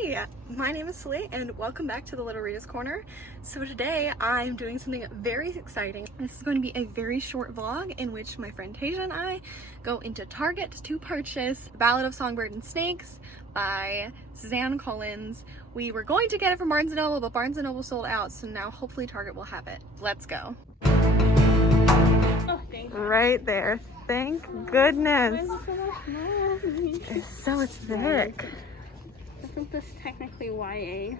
Hi, my name is Celie and welcome back to the Little Rita's Corner. So today I'm doing something very exciting. This is going to be a very short vlog in which my friend Tasia and I go into Target to purchase Ballad of Songbirds and Snakes by Suzanne Collins. We were going to get it from Barnes & Noble, but Barnes & Noble sold out, so now hopefully Target will have it. Let's go. Oh, Right there. Thank goodness. So it's thick. Isn't this technically YA? Why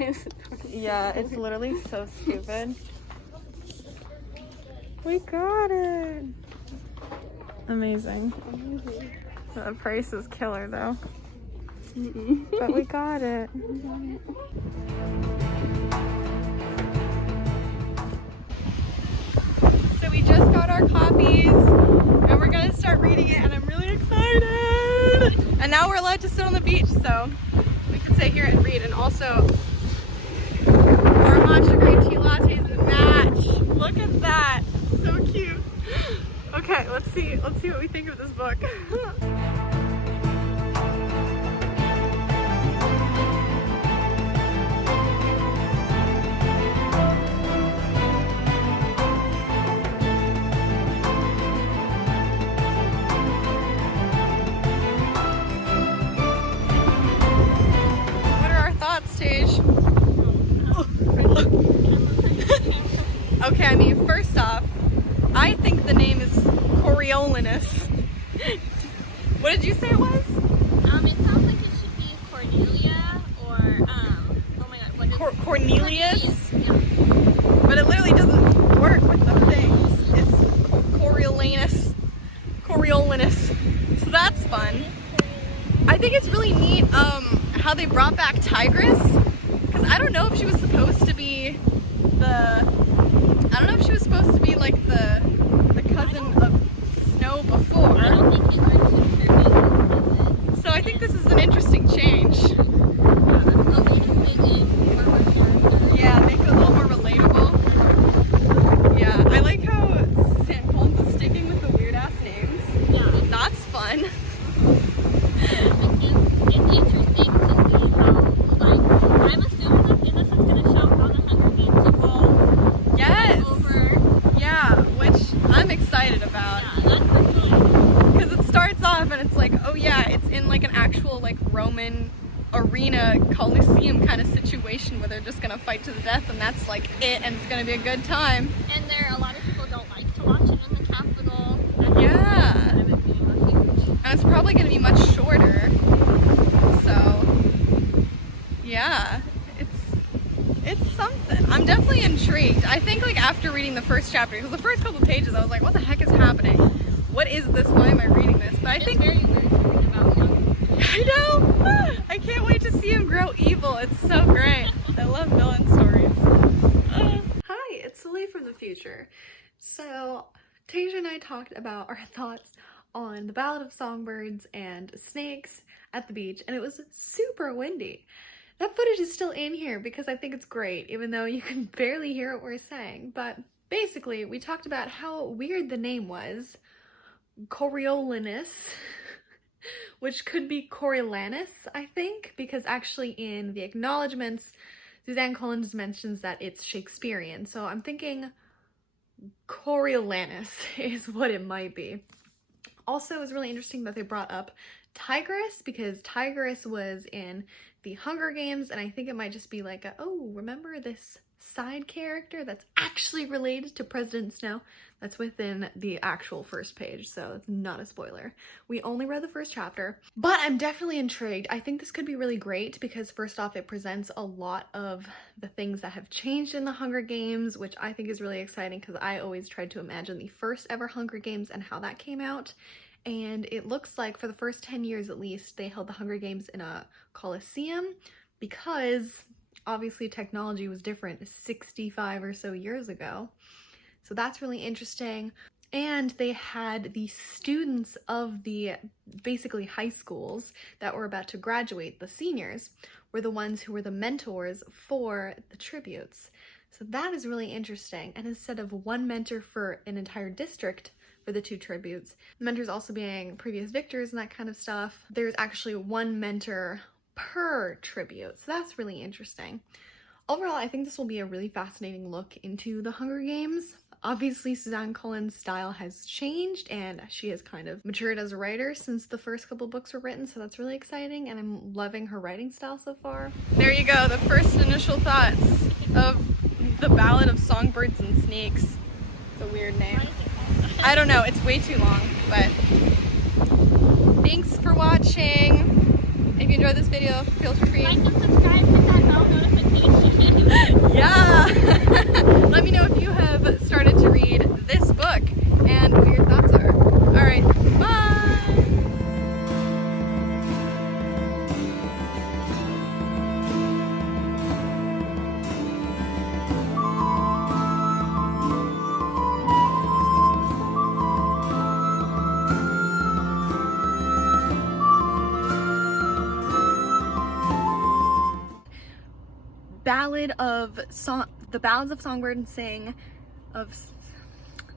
is it Yeah, it's literally so stupid. We got it. Amazing. The price is killer though. But we got it. So we just got our copies and we're gonna start reading it and I'm really excited. And now we're allowed to sit on the beach, so we can sit here and read. And also our matcha green tea lattes match. Look at that, so cute. Okay, let's see what we think of this book. Okay, I mean, first off, I think the name is Coriolanus. What did you say it was? It sounds like it should be Cornelia or, oh my god, what is it? Cornelius? Yeah. But it literally doesn't work with the things. It's Coriolanus. Coriolanus. So that's fun. I think it's really neat how they brought back Tigress. Because I don't know if she was supposed to be like the cousin of Snow before. I don't think he works in Kirby. So I think this is an interesting change. Yeah, make it a little more relatable. Yeah, I like how Sam Collins is sticking with the weird ass names. Yeah. That's fun. It's interesting to see how, like, I'm assuming that this is going to show how the Hunger Games evolve. Yes. Yeah, which I'm excited about. Yeah, that's for sure. Because it starts off and it's like, oh yeah, it's in like an actual like Roman arena coliseum kind of situation where they're just gonna fight to the death and that's like it and it's gonna be a good time. And a lot of people don't like to watch it in the Capitol. Yeah. And it's probably gonna be much shorter. So yeah, it's something. I'm definitely intrigued. I think like after reading the first chapter, because the first couple pages I was like, what the heck is happening? What is this? Why am I reading this? But I think very weird to read about young. I know! I can't wait to see him grow evil. It's so great. I love villain stories. Hi, it's Celie from the future. So, Tasia and I talked about our thoughts on the Ballad of Songbirds and Snakes at the beach, and it was super windy. That footage is still in here because I think it's great, even though you can barely hear what we're saying. But basically, we talked about how weird the name was. Coriolanus. Which could be Coriolanus, I think, because actually in the acknowledgements, Suzanne Collins mentions that it's Shakespearean. So I'm thinking Coriolanus is what it might be. Also, it was really interesting that they brought up Tigress, because Tigress was in the Hunger Games, and I think it might just be like, oh, remember this side character that's actually related to President Snow? That's within the actual first page, so it's not a spoiler. We only read the first chapter, but I'm definitely intrigued. I think this could be really great because first off, it presents a lot of the things that have changed in the Hunger Games, which I think is really exciting because I always tried to imagine the first ever Hunger Games and how that came out. And it looks like for the first 10 years at least, they held the Hunger Games in a coliseum because obviously technology was different 65 or so years ago. So that's really interesting. And they had the students of the basically high schools that were about to graduate, the seniors, were the ones who were the mentors for the tributes. So that is really interesting. And instead of one mentor for an entire district for the two tributes, the mentors also being previous victors and that kind of stuff, there's actually one mentor per tribute. So that's really interesting. Overall, I think this will be a really fascinating look into the Hunger Games. Obviously, Suzanne Collins' style has changed and she has kind of matured as a writer since the first couple books were written, so that's really exciting, and I'm loving her writing style so far. There you go, the first initial thoughts of the Ballad of Songbirds and Snakes. It's a weird name. I don't know, it's way too long, but thanks for watching. If you enjoyed this video, feel free. Like and subscribe, hit that bell notification. Yeah! Let me know if you have started to read this book and what your thoughts are. Alright, bye! The Ballads of Songbirds and Sing of